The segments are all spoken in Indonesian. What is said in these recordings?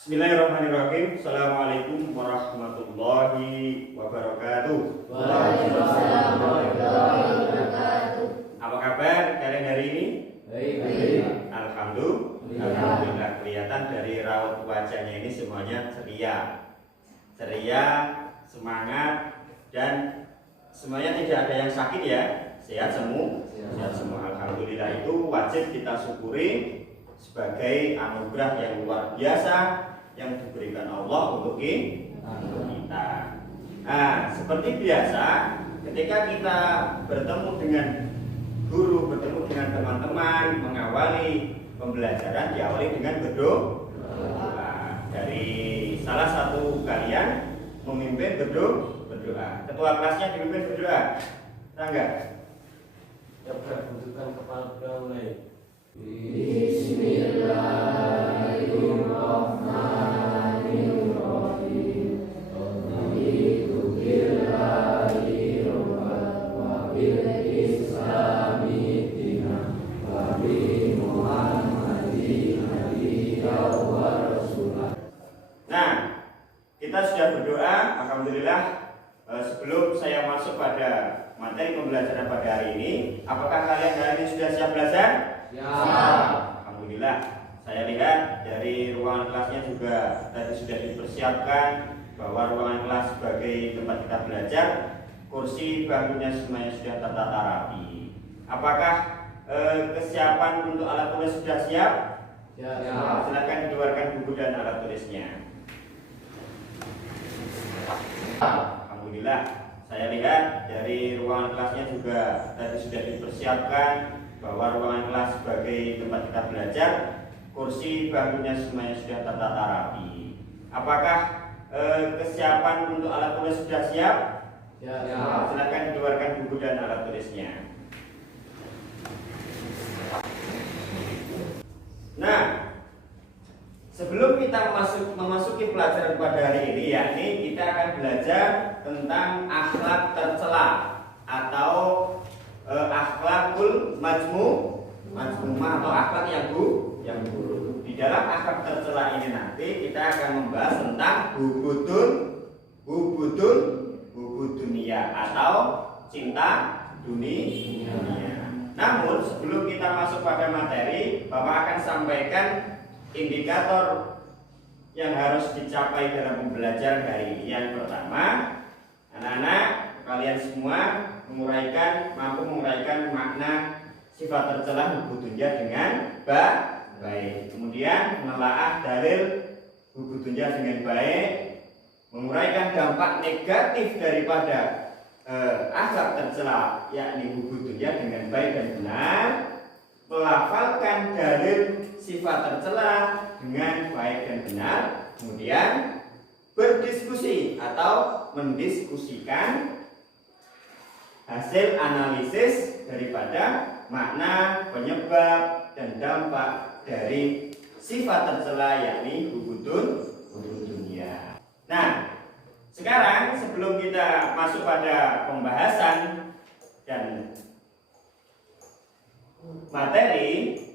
Bismillahirrahmanirrahim. Assalamualaikum warahmatullahi wabarakatuh. Waalaikumsalam warahmatullahi wabarakatuh. Apa kabar kalian hari ini? Baik. Alhamdulillah. Kelihatan dari raut wajahnya ini semuanya ceria, semangat, dan semuanya tidak ada yang sakit ya. Sehat semua. Alhamdulillah, itu wajib kita syukuri sebagai anugerah yang luar biasa yang diberikan Allah untuk kita. Nah, seperti biasa, ketika kita bertemu dengan guru, bertemu dengan teman-teman, mengawali pembelajaran diawali dengan berdoa. Dari salah satu kalian memimpin berdoa. Ketua kelasnya dipimpin berdoa. Tangga. Butuhkan kepala mulai. Bismillahirrahmanirrahim. Raditu billahi rabban wa bil islami dinan wa bi Muhammadin nabiyyan wa rasulah. Nah, kita sudah berdoa. Alhamdulillah. Sebelum saya masuk pada materi pembelajaran pada hari ini, apakah kalian hari ini sudah siap belajar? Alhamdulillah. Saya lihat dari ruangan kelasnya juga tadi sudah dipersiapkan, bahwa ruangan kelas sebagai tempat kita belajar, kursi bangkunya semuanya sudah tertata rapi. Apakah kesiapan untuk alat tulis sudah siap? Silakan dikeluarkan buku dan alat tulisnya. Alhamdulillah, saya lihat dari ruangan kelasnya juga tadi sudah dipersiapkan, bahwa ruangan kelas sebagai tempat kita belajar, kursi bangkunya semuanya sudah tertata rapi. Apakah kesiapan untuk alat tulis sudah siap? Silakan dikeluarkan buku dan alat tulisnya. Nah, sebelum kita memasuki pelajaran pada hari ini, yakni kita akan belajar tentang akhlak tercela atau akhlakul majmumah atau akhlak yang buruk. Di dalam akhlak tercela ini nanti kita akan membahas tentang hubud dunia atau cinta dunia. Namun sebelum kita masuk pada materi, Bapak akan sampaikan indikator yang harus dicapai dalam pembelajaran hari ini. Yang pertama, anak-anak kalian semua mampu menguraikan makna sifat tercela hubud dunia dengan baik. Kemudian menelaah dalil hubud dunia dengan baik, menguraikan dampak negatif daripada akhlak tercela yakni hubud dunia dengan baik dan benar, melafalkan dalil sifat tercela dengan baik dan benar, kemudian berdiskusi atau mendiskusikan hasil analisis daripada makna, penyebab, dan dampak dari sifat tercela yakni hubud dunia. Nah, sekarang sebelum kita masuk pada pembahasan dan materi,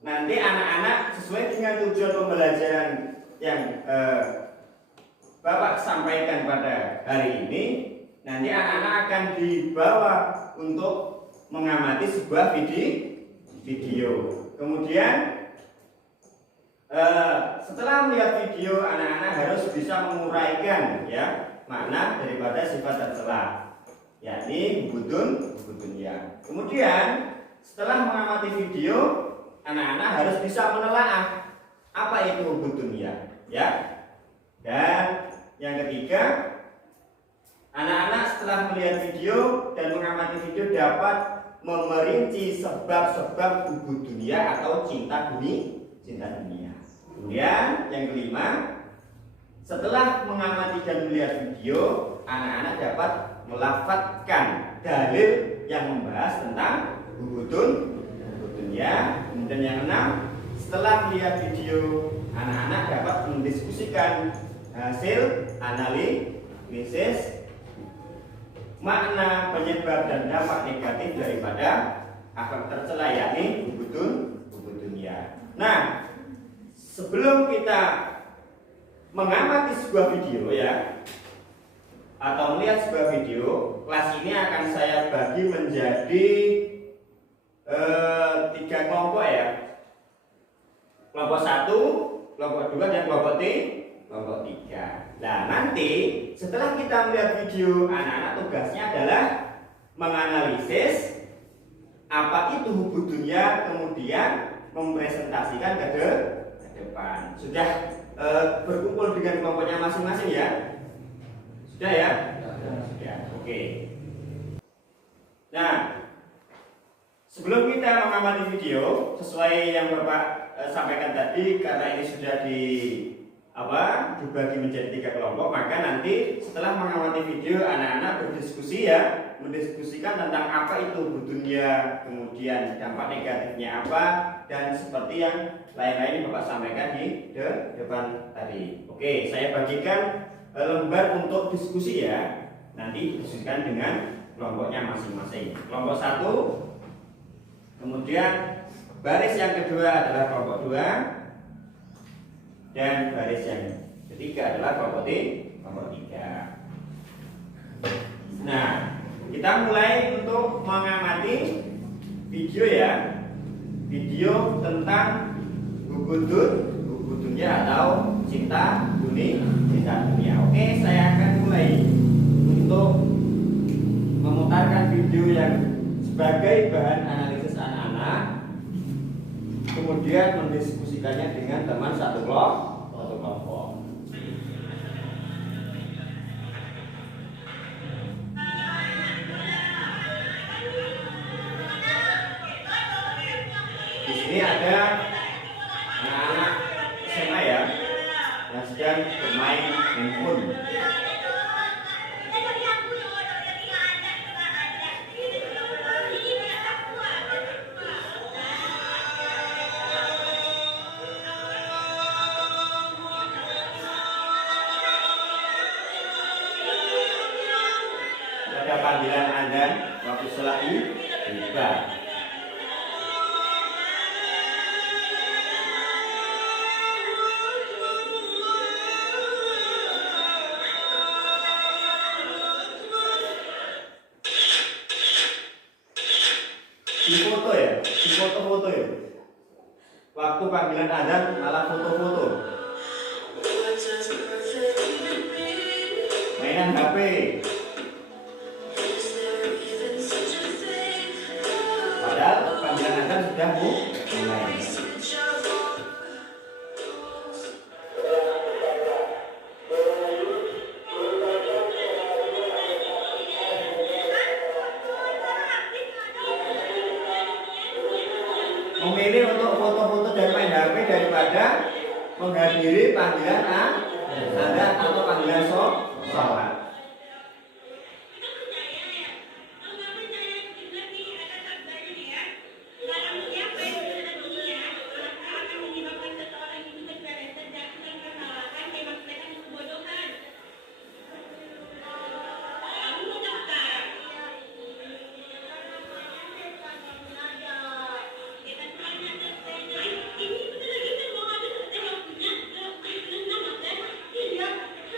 nanti anak-anak sesuai dengan tujuan pembelajaran yang Bapak sampaikan pada hari ini, nanti anak-anak akan dibawa untuk mengamati sebuah video. Kemudian setelah melihat video, anak-anak harus bisa menguraikan makna daripada sifat tercela, yakni hubud dunia. Kemudian setelah mengamati video, anak-anak harus bisa menelaah apa itu hubud dunia, Dan yang ketiga, anak-anak setelah melihat video dan mengamati video dapat memerinci sebab-sebab hubud dunia atau cinta dunia. Kemudian yang kelima, setelah mengamati dan melihat video, anak-anak dapat melafadzkan dalil yang membahas tentang hubud dunia. Kemudian yang keenam, setelah melihat video, anak-anak dapat mendiskusikan hasil analisis makna, penyebab, dan dampak negatif daripada akhlak tercela yakni hubud dunia. Nah, sebelum kita mengamati sebuah video ya, atau melihat sebuah video, kelas ini akan saya bagi menjadi 3 kelompok ya. Kelompok 1, kelompok 2, dan kelompok 3. Nah, nanti setelah kita melihat video, anak-anak tugasnya adalah menganalisis apa itu hubud dunia, kemudian mempresentasikan ke depan. Sudah berkumpul dengan kelompoknya masing-masing ya? Sudah ya? Sudah, oke. Nah, sebelum kita mengamati video, sesuai yang Bapak sampaikan tadi, karena ini sudah dibagi menjadi 3 kelompok, maka nanti setelah mengamati video, anak-anak berdiskusi ya, mendiskusikan tentang apa itu hubud dunia, kemudian dampak negatifnya apa, dan seperti yang lain-lain yang Bapak sampaikan di depan tadi. Oke, saya bagikan lembar untuk diskusi ya. Nanti didiskusikan dengan kelompoknya masing-masing. Kelompok 1, kemudian baris yang kedua adalah kelompok 2, dan baris yang ketiga adalah kelompok 3. Nah, kita mulai untuk mengamati video ya. Video tentang hubud dunia atau cinta dunia. Oke, saya akan mulai untuk memutarkan video yang sebagai bahan analisis anak-anak, kemudian mendiskusikannya dengan teman satu kelompok. Di sini ada anak-anak SMA ya, yang sedang bermain handphone. Ada panggilan adzan waktu sholat tiba. Difoto ya, difoto-foto ya. Waktu panggilan adzan malah foto-foto. Mainan HP. Padahal panggilan adzan sudah mulai. Memilih untuk foto-foto dan main HP daripada menghadiri panggilan adzan atau panggilan sholat.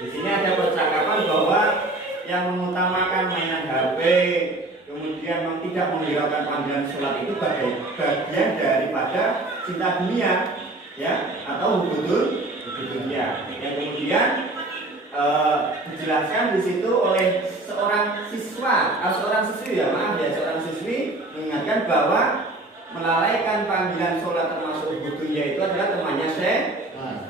Di sini ada percakapan bahwa yang mengutamakan mainan HP, kemudian tidak menghiraukan panggilan sholat itu bagian daripada cinta dunia, ya, atau hubud dunia. Yang kemudian dijelaskan di situ oleh seorang siswi mengingatkan bahwa melalaikan panggilan sholat termasuk hubud dunia itu adalah temannya setan.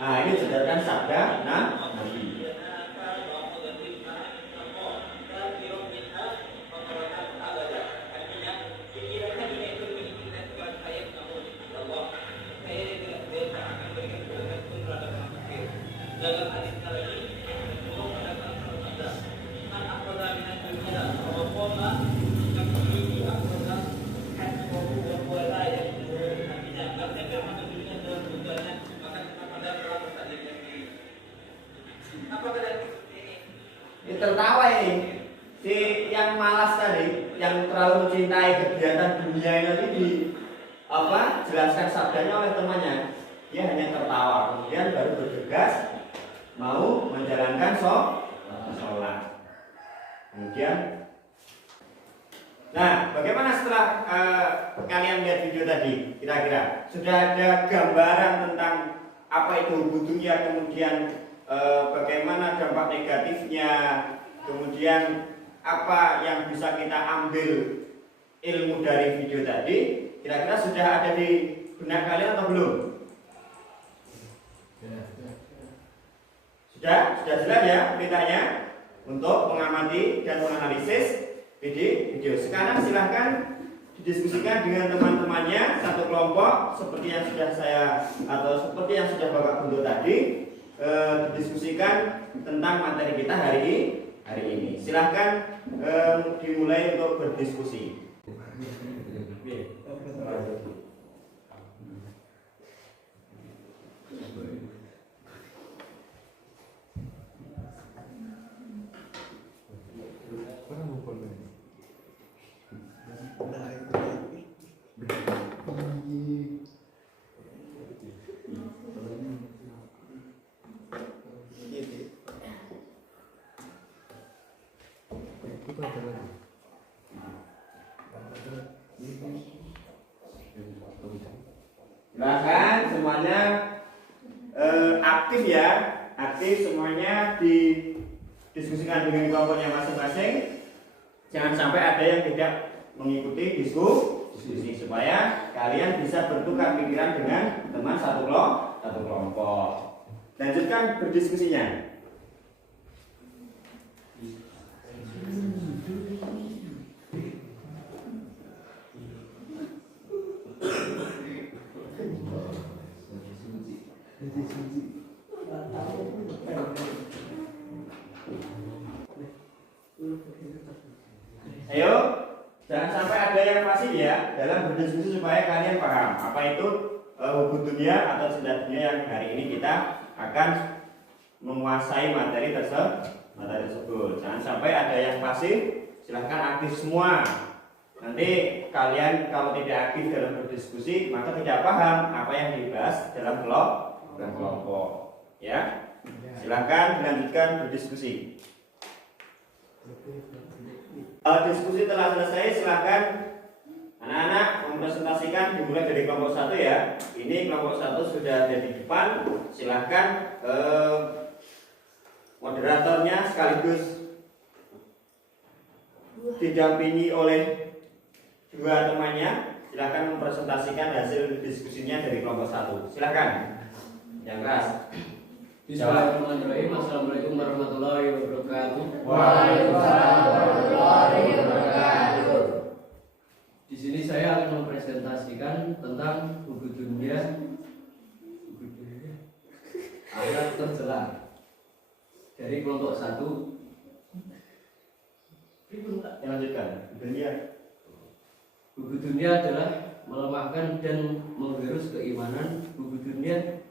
Nah, ini berdasarkan sabda Nabi. Ini tertawa ini si yang malas tadi, yang terlalu mencintai kegiatan dunia ini jelaskan sabdanya oleh temannya, dia hanya tertawa, kemudian baru bergegas mau menjalankan sholat. Kemudian, nah, bagaimana setelah kalian lihat video tadi? Kira-kira sudah ada gambaran tentang apa itu butuhnya, kemudian bagaimana dampak negatifnya, kemudian apa yang bisa kita ambil ilmu dari video tadi? Kira-kira sudah ada di benak kalian atau belum? Sudah jelas ya perintahnya untuk mengamati dan menganalisis video. Sekarang silahkan didiskusikan dengan teman-temannya satu kelompok seperti yang sudah saya atau seperti yang sudah Bapak bentuk tadi, didiskusikan tentang materi kita hari ini. Silahkan dimulai untuk berdiskusi. Silakan semuanya aktif ya, aktif semuanya didiskusikan dengan kelompoknya masing-masing. Jangan sampai ada yang tidak mengikuti diskusi supaya kalian bisa bertukar pikiran dengan teman satu kelompok. Lanjutkan berdiskusinya. Ayo, jangan sampai ada yang fasih ya dalam berdiskusi supaya kalian paham apa itu hubud dunia atau cinta dunia yang hari ini kita akan menguasai materi tersebut. Jangan sampai ada yang pasif, silahkan aktif semua. Nanti kalian kalau tidak aktif dalam berdiskusi maka tidak paham apa yang dibahas dalam kelompok. Ya, silahkan dilanjutkan berdiskusi. Diskusi telah selesai, silahkan anak-anak mempresentasikan dimulai dari kelompok 1 ya. Ini kelompok 1 sudah ada di depan. Silahkan moderatornya sekaligus didampingi oleh dua temannya. Silahkan mempresentasikan hasil diskusinya dari kelompok 1. Silahkan yang keras. Bismillahirrahmanirrahim. Assalamualaikum warahmatullahi wabarakatuh. Waalaikumsalam warahmatullahi wabarakatuh. Di sini saya akan mempresentasikan tentang buku dunia ayat tercela dari kelompok 1. Lanjutkan. Dunia. Buku dunia adalah melemahkan dan menggerus keimanan. Buku dunia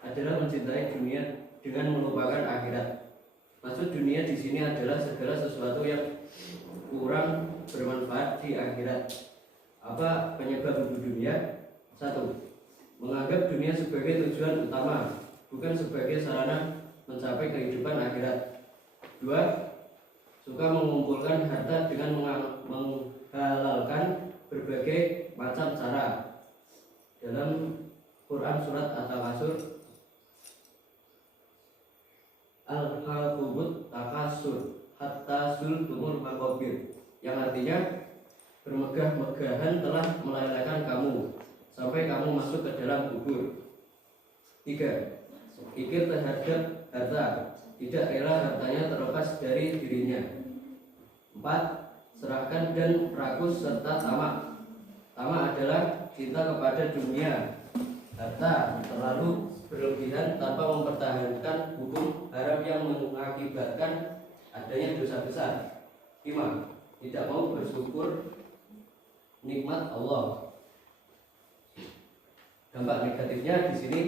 adalah mencintai dunia dengan melupakan akhirat. Maksud dunia di sini adalah segala sesuatu yang kurang bermanfaat di akhirat. Apa penyebab buku dunia? 1. Menganggap dunia sebagai tujuan utama, bukan sebagai sarana mencapai kehidupan akhirat. 2. Suka mengumpulkan harta dengan menghalalkan berbagai macam cara. Dalam Quran surat At-Takasur, Al-Hakumut Takasur Hatta Zultumul Makobir, yang artinya bermegah-megahan telah melelehkan kamu sampai kamu masuk ke dalam kubur. 3. Pikir terhadap harta, tidak rela hartanya terlepas dari dirinya. 4. Serahkan dan rakus serta tamak. Tamak adalah cinta kepada dunia, harta terlalu berlebihan tanpa mempertahankan hukum haram yang mengakibatkan adanya dosa besar. 5. Tidak mau bersyukur nikmat Allah. Dampak negatifnya di sini: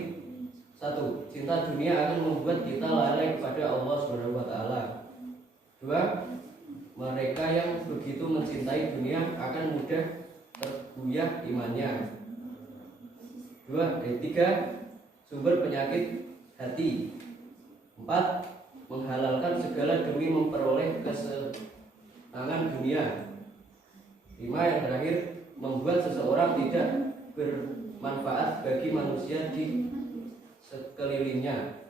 1. Cinta dunia akan membuat kita lalai kepada Allah SWT. 2. Mereka yang begitu mencintai dunia akan mudah tergoyah imannya. Tiga, sumber penyakit hati. 4, menghalalkan segala demi memperoleh kesenangan dunia. 5, yang terakhir, membuat seseorang tidak bermanfaat bagi manusia di sekelilingnya.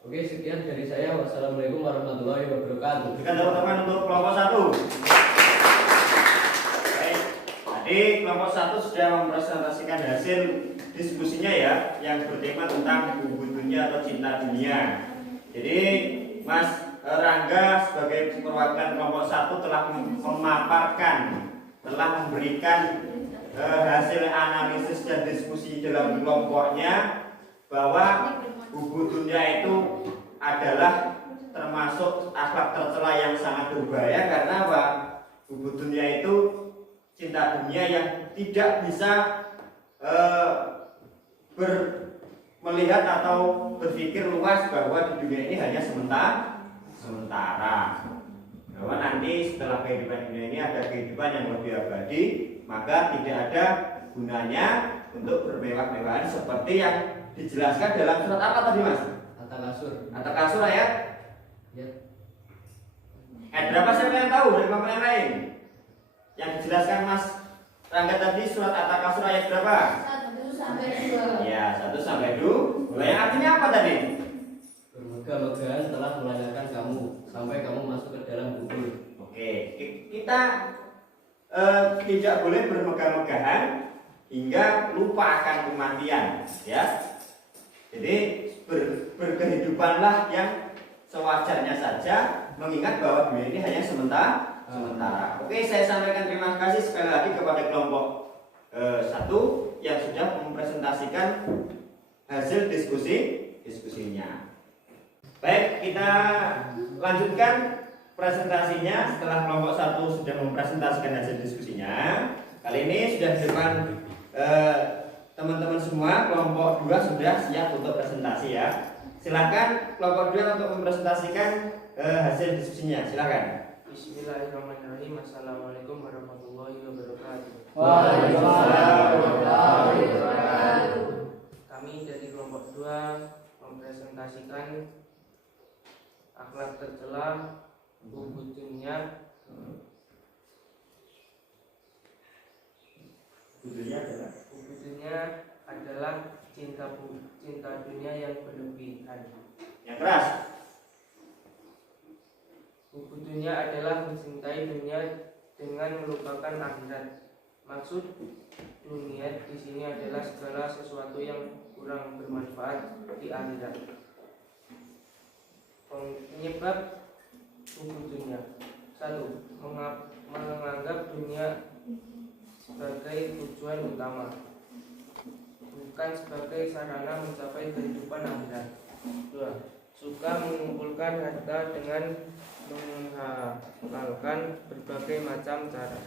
Oke, sekian dari saya. Wassalamualaikum warahmatullahi wabarakatuh. Berikan tepuk tangan untuk kelompok 1. Baik, tadi kelompok 1 sudah mempresentasikan hasil diskusinya ya, yang bertema tentang hubungan dunia atau cinta dunia. Jadi Mas Rangga sebagai perwakilan kelompok 1 telah memaparkan, telah memberikan hasil analisis dan diskusi dalam kelompoknya bahwa hubungan dunia itu adalah termasuk akhlak tercela yang sangat berbahaya, karena apa? Hubungan dunia itu cinta dunia yang tidak bisa melihat atau berpikir luas bahwa di dunia ini hanya sementara. Bahwa nanti setelah kehidupan dunia ini ada kehidupan yang lebih abadi, maka tidak ada gunanya untuk bermewah-mewahan seperti yang dijelaskan dalam surat apa tadi Mas? At-Takasur ayat? Ya. Berapa siapa yang tahu dari kelompok yang lain? Yang dijelaskan Mas Rangga tadi surat At-Takasur ayat berapa? 1-2. Ya, 1-2. Yang artinya apa tadi? Bermegah-megahan telah melayakkan kamu sampai kamu masuk ke dalam kubur. Oke, kita tidak boleh bermegah-megahan hingga lupa akan kematian, ya. Jadi berkehidupanlah yang sewajarnya saja, mengingat bahwa dunia ini hanya sementara. Oke, saya sampaikan terima kasih sekali lagi kepada kelompok 1 yang sudah mempresentasikan hasil diskusinya. Baik, kita lanjutkan presentasinya setelah kelompok 1 sudah mempresentasikan hasil diskusinya. Kali ini sudah di depan teman-teman semua, kelompok 2 sudah siap untuk presentasi ya. Silakan kelompok 2 untuk mempresentasikan hasil diskusinya. Silakan. Bismillahirrahmanirrahim. Assalamualaikum warahmatullahi wabarakatuh. Waalaikumsalam warahmatullahi wabarakatuh. Kami dari kelompok 2 mempresentasikan akhlak tercela ubudnya. Ubudnya adalah cinta dunia yang berlebihan. Yang keras. Ubudnya adalah mencintai dunia dengan melupakan akhirat. Maksud dunia di sini adalah segala sesuatu yang kurang bermanfaat di akhirat. Penyebab ubudnya: 1. Menganggap dunia sebagai tujuan utama, bukan sebagai sarana mencapai kehidupan akhirat. 2. Suka mengumpulkan harta dengan menghalalkan berbagai macam cara.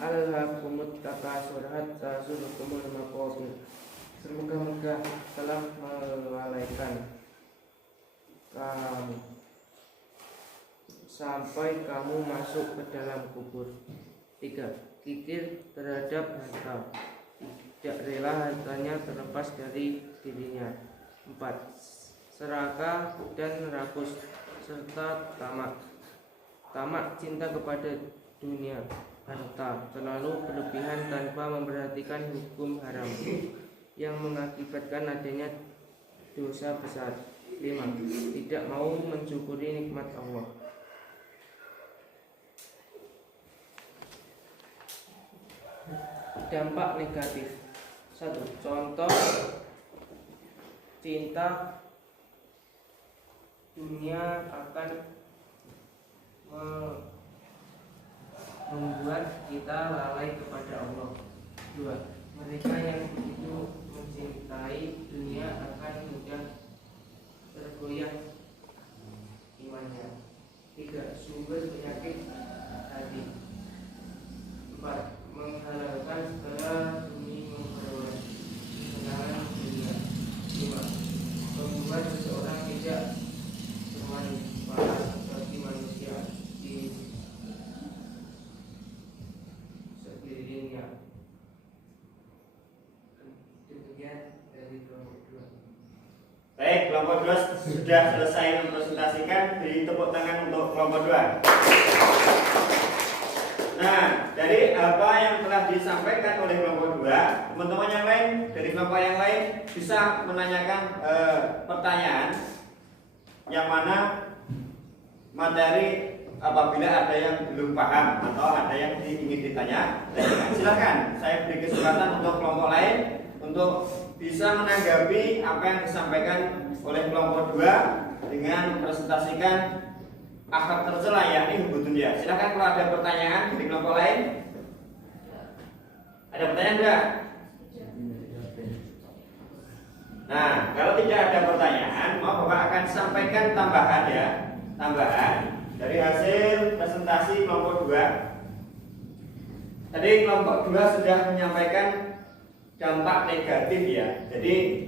Alhaakumut takasur hatta zurtumul maqabir. Semoga telah melalaikan kamu sampai kamu masuk ke dalam kubur. 3. Kikir terhadap harta, tidak rela hartanya terlepas dari dirinya. 4. Serakah dan rakus serta tamak cinta kepada dunia, harta, terlalu berlebihan tanpa memperhatikan hukum haram yang mengakibatkan adanya dosa besar. 5. Tidak mau mensyukuri nikmat Allah. Dampak negatif. 1. Contoh cinta dunia akan membuat kita lalai kepada Allah. 2. Mereka yang begitu mencintai dunia akan mudah tergoyah imannya. 3. Sumber penyakit hati. 4. Menghalalkan segala demi memperoleh kesenangan dunia. 5. Membuat seseorang tidak bermanfaat bagi manusia di kelompok 2 sudah selesai mempresentasikan, beri tepuk tangan untuk kelompok 2. Nah, dari apa yang telah disampaikan oleh kelompok 2, teman-teman yang lain dari kelompok yang lain bisa menanyakan pertanyaan yang mana materi apabila ada yang belum paham atau ada yang ingin ditanya. Silakan, saya beri kesempatan untuk kelompok lain untuk bisa menanggapi apa yang disampaikan oleh kelompok 2 dengan mempresentasikan akhlak tercela, yakni hubud dunia. Silakan kalau ada pertanyaan dari kelompok lain. Ada pertanyaan enggak? Nah, kalau tidak ada pertanyaan, mau Bapak akan sampaikan tambahan ya, tambahan dari hasil presentasi kelompok 2. Tadi kelompok 2 sudah menyampaikan dampak negatif ya. Jadi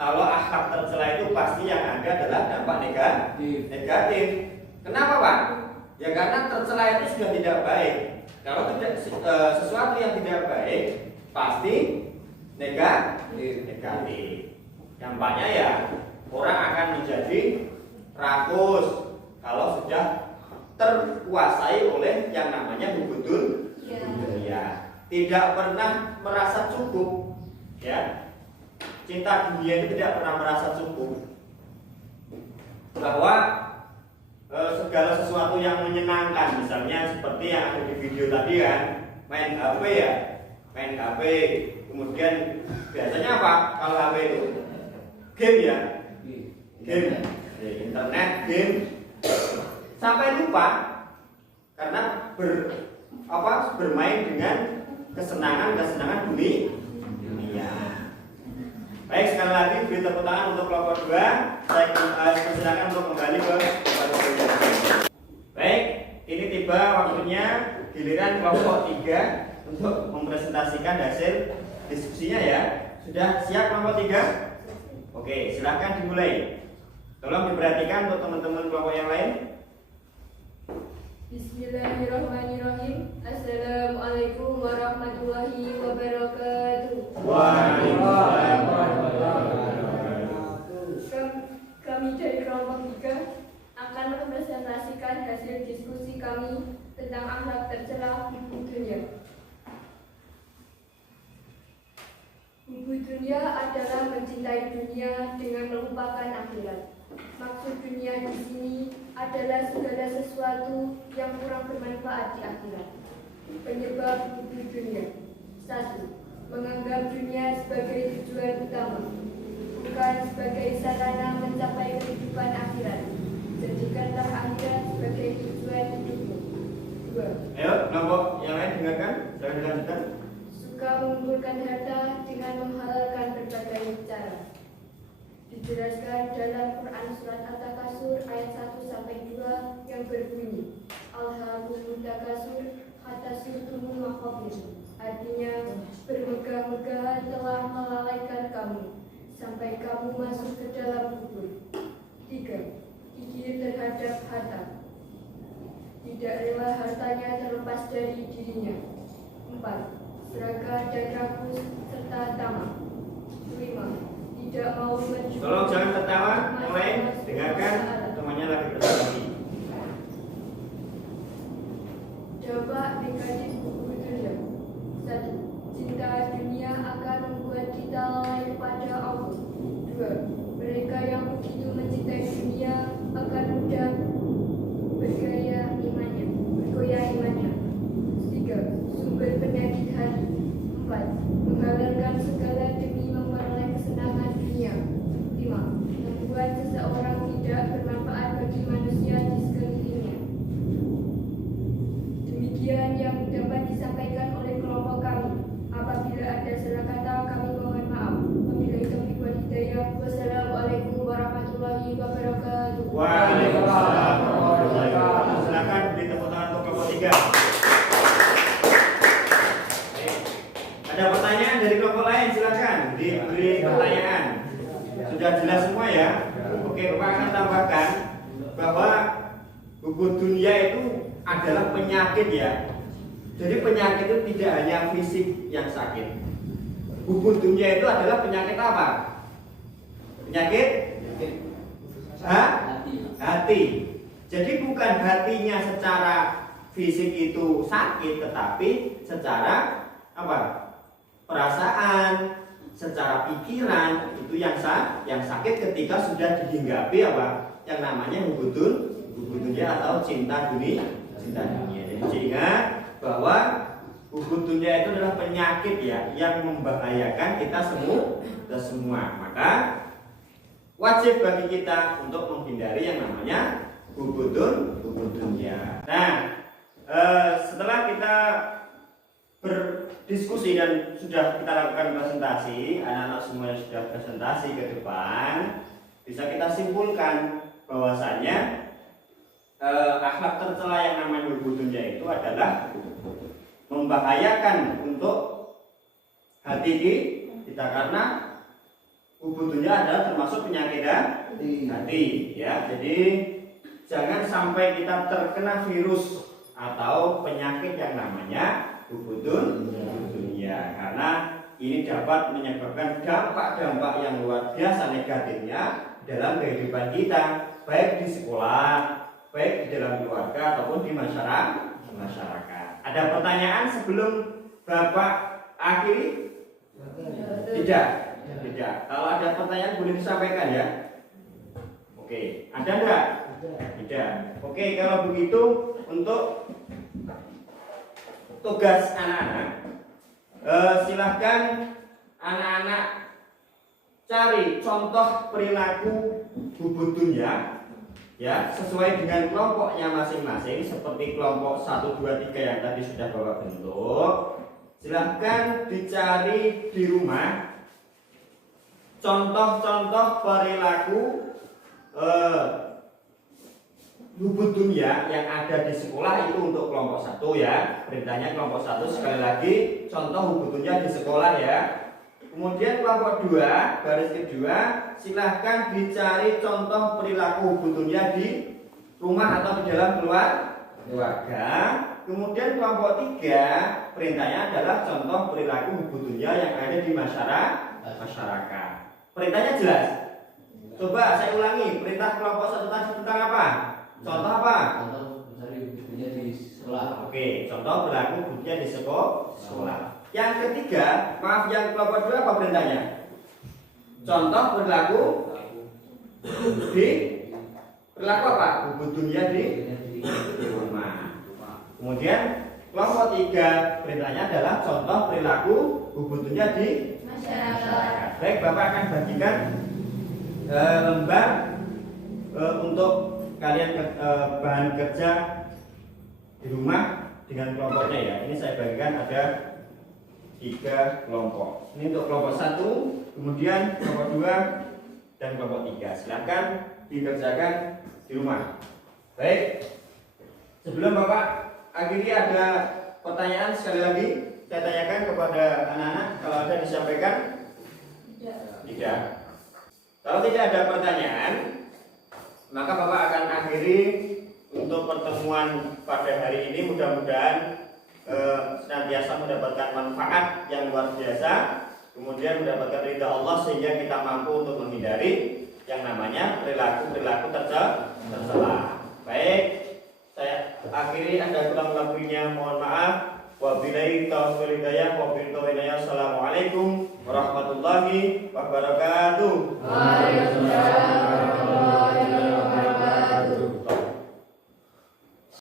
kalau akhlak tercela itu pasti yang ada adalah dampak negatif. Kenapa Pak? Ya karena tercela itu sudah tidak baik. Kalau tidak sesuatu yang tidak baik pasti negatif. Dampaknya ya orang akan menjadi rakus kalau sudah terkuasai oleh yang namanya hubud dunia. Tidak pernah merasa cukup, ya. Cinta dunia itu tidak pernah merasa cukup. Bahwa segala sesuatu yang menyenangkan, misalnya seperti yang ada di video tadi kan, main HP ya, main HP, kemudian biasanya apa kalau HP itu? Game ya, game, internet, game, sampai lupa karena bermain dengan kesenangan dunia. Baik, sekali lagi beri tepuk tangan untuk kelompok 2. Saya persilakan untuk kembali ke kelompok 3. Baik, ini tiba waktunya giliran kelompok 3 untuk mempresentasikan hasil diskusinya ya. Sudah siap kelompok 3? Oke, silahkan dimulai. Tolong diperhatikan untuk teman-teman kelompok yang lain. Bismillahirrahmanirrahim. Assalamualaikum warahmatullahi wabarakatuh. Waalaikumsalam warahmatullahi wabarakatuh. Kami dari kelompok 3 akan mempresentasikan hasil diskusi kami tentang akhlak tercela hubud dunia. Hubud dunia adalah mencintai dunia dengan melupakan akhirat. Maksud dunia di sini adalah segala sesuatu yang kurang bermanfaat di akhirat. Penyebab hubud dunia: 1. Menganggap dunia sebagai tujuan utama, bukan sebagai sarana mencapai kehidupan akhirat. Jadikanlah akhirat sebagai tujuan hidupmu. 2. Ayo, kelompok yang lain dengarkan, jangan dilanjutkan. Suka mengumpulkan harta dengan menghalalkan berbagai cara. Dijelaskan dalam Quran surat At-Takasur ayat 1-2 yang berbunyi, Alhaakumut takasur hatta zurtumul maqabir. Artinya, bermegah-megahan telah melalaikan kamu sampai kamu masuk ke dalam kubur. 3. Gigir terhadap harta. Tidak rela hartanya terlepas dari dirinya. 4. Serakah dan rakus serta tamak. 5. Tidak mau menjual. Tolong jangan tertawa, yang lain dengarkan, temannya lagi presentasi. Dampak negatif hubud dunia. 1. Cinta dunia akan membuat kita lalai kepada Allah. 2. Mereka yang begitu mencintai dunia akan mudah bergoyah imannya. 3. Sumber penyakit hati. 4. Menghalalkan segala demi memperoleh kesenangan dunia. 5. Membuat seseorang tidak bermanfaat bagi manusia di sekelilingnya. Demikian yang dapat disampaikan oleh kelompok kami. Apabila ada salah kata, kami mohon maaf. Wabillahi taufiq wal hidayah. Wassalamualaikum warahmatullahi wabarakatuh. Waalaikumsalam warahmatullahi wabarakatuh. Silakan beri tepuk tangan untuk kelompok 3. Ada pertanyaan dari kelompok lain, silakan diberi pertanyaan. Sudah jelas semua ya? Oke, Bapak akan tambahkan bahwa hubud dunia itu adalah penyakit ya. Jadi penyakit itu tidak hanya fisik yang sakit. Hubud dunia itu adalah penyakit apa? Penyakit Hati. Jadi bukan hatinya secara fisik itu sakit, tetapi secara apa? Perasaan, secara pikiran itu yang sakit ketika sudah dihinggapi apa? Yang namanya hubudun dunia atau cinta dunia. Jadi ingat bahwa hubud dunia itu adalah penyakit ya yang membahayakan kita semua. Maka wajib bagi kita untuk menghindari yang namanya hubud dunia. Nah, setelah kita berdiskusi dan sudah kita lakukan presentasi, anak-anak semuanya sudah presentasi ke depan, bisa kita simpulkan bahwasanya akhlak tercela yang namanya hubud dunia itu adalah membahayakan untuk hati kita, karena hubud dunia adalah termasuk penyakit hati ya. Jadi jangan sampai kita terkena virus atau penyakit yang namanya hubud dunia, karena ini dapat menyebabkan dampak-dampak yang luar biasa negatifnya dalam kehidupan kita, baik di sekolah, baik di dalam keluarga ataupun di masyarakat. Ada pertanyaan sebelum Bapak akhiri? Tidak. Kalau ada pertanyaan boleh disampaikan ya. Oke, ada enggak? Tidak. Oke, kalau begitu untuk tugas anak-anak, silahkan anak-anak cari contoh perilaku hubud dunia ya, sesuai dengan kelompoknya masing-masing, seperti kelompok 1, 2, 3 yang tadi sudah Bapak bentuk. Silahkan dicari di rumah contoh-contoh perilaku hubud dunia yang ada di sekolah. Itu untuk kelompok 1 ya, perintahnya kelompok 1. Sekali lagi, contoh hubud dunia di sekolah ya. Kemudian kelompok 2, baris kedua, silahkan dicari contoh perilaku hubud dunia di rumah atau di dalam keluarga. Kemudian kelompok 3, perintahnya adalah contoh perilaku hubud dunia yang ada di masyarakat. Perintahnya jelas? Coba saya ulangi, perintah kelompok 1 tadi tentang apa? Contoh apa? Contoh mencari hubud dunia di sekolah. Oke, contoh perilaku hubud dunia di sekolah. Yang ketiga, maaf, yang kelompok 2 apa perintahnya? Contoh perilaku di perilaku apa? Hubud dunia di rumah. Kemudian kelompok 3, perintahnya adalah contoh perilaku hubud dunia di masyarakat. Baik, Bapak akan bagikan lembar untuk kalian bahan kerja di rumah dengan kelompoknya ya. Ini saya bagikan ada 3 kelompok. Ini untuk kelompok 1, kemudian kelompok 2 dan kelompok 3. Silakan dikerjakan di rumah. Baik. Sebelum Bapak akhiri, ada pertanyaan sekali lagi saya tanyakan kepada anak-anak, kalau ada disampaikan? Tidak. Kalau tidak ada pertanyaan, maka Bapak akan akhiri untuk pertemuan pada hari ini. Mudah-mudahan senantiasa mendapatkan manfaat yang luar biasa, kemudian mendapatkan ridha Allah, sehingga kita mampu untuk menghindari yang namanya perilaku tercela. Baik, saya akhiri, Anda kurang lebihnya mohon maaf. Wabillahi taufiq hidayah wa billahi. Assalamualaikum warahmatullahi wabarakatuh.